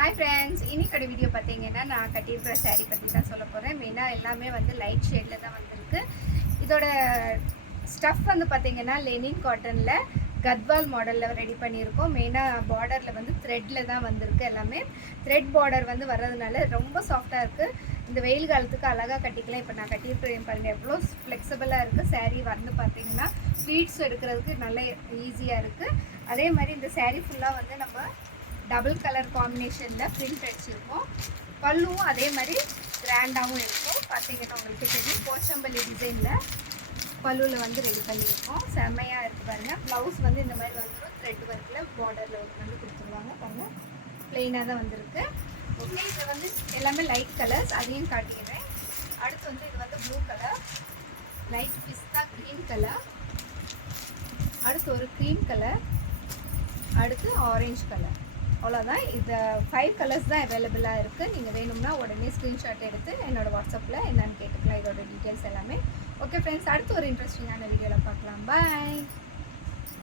Hi friends, இன்னைக்கோட video பார்த்தீங்கன்னா நான் கட்டியிருக்கிற சாரீ பற்றி தான் சொல்ல போகிறேன். மெயினாக எல்லாமே வந்து லைட் ஷேடில் தான் வந்திருக்கு. இதோட ஸ்டஃப் வந்து பார்த்தீங்கன்னா லெனின் காட்டனில் கத்வால் மாடலில் ரெடி பண்ணியிருக்கோம். மெயினாக பார்டரில் வந்து த்ரெட்டில் தான் வந்திருக்கு. எல்லாமே த்ரெட் பார்டர் வந்து வர்றதுனால ரொம்ப சாஃப்டாக இருக்குது. இந்த வெயில் காலத்துக்கு அழகாக கட்டிக்கலாம். இப்போ நான் கட்டியிருக்கிறேன் பாருங்கள், எவ்வளோ ஃப்ளெக்சிபிளாக இருக்குது. சாரீ வந்து பார்த்தீங்கன்னா ஃப்ளீட்ஸ் எடுக்கிறதுக்கு நல்ல ஈஸியாக இருக்குது. அதே மாதிரி இந்த சாரீ ஃபுல்லாக வந்து நம்ம டபுள் கலர் காம்பினேஷனில் பிரிண்ட் அடிச்சிருக்கோம். பல்லுவும் அதே மாதிரி கிராண்டாகவும் இருக்கும். பார்த்தீங்கன்னா உங்களுக்கு தெரியும், போச்சம்பள்ளி டிசைனில் பல்லுவில் வந்து ரெடி பண்ணியிருக்கோம். செம்மையாக இருக்குது பாருங்கள். ப்ளவுஸ் வந்து இந்த மாதிரி வந்துடும். த்ரெட் ஒர்க்கில் பார்டரில் வந்து கொடுத்துருவாங்க பாருங்கள். ப்ளெயினாக தான் வந்திருக்கு. ஓகே, இது வந்து எல்லாமே லைட் கலர்ஸ், அதையும் காட்டிக்கிறேன். அடுத்து வந்து இது வந்து ப்ளூ கலர், லைட் பிஸ்தா க்ரீன் கலர், அடுத்து ஒரு க்ரீன் கலர், அடுத்து ஆரஞ்சு கலர். அவ்வளோதான். இது 5 கலர்ஸ் தான் அவைலபிளாக இருக்குது. நீங்கள் வேணும்னா உடனே ஸ்க்ரீன்ஷாட் எடுத்து என்னோடய வாட்ஸ்அப்பில் என்னென்னு கேட்டுக்கலாம், இதோட டீட்டெயில்ஸ் எல்லாமே. ஓகே ஃப்ரெண்ட்ஸ், அடுத்து ஒரு இன்ட்ரெஸ்டிங்கான வீடியோவில் பார்க்கலாம். பாய்.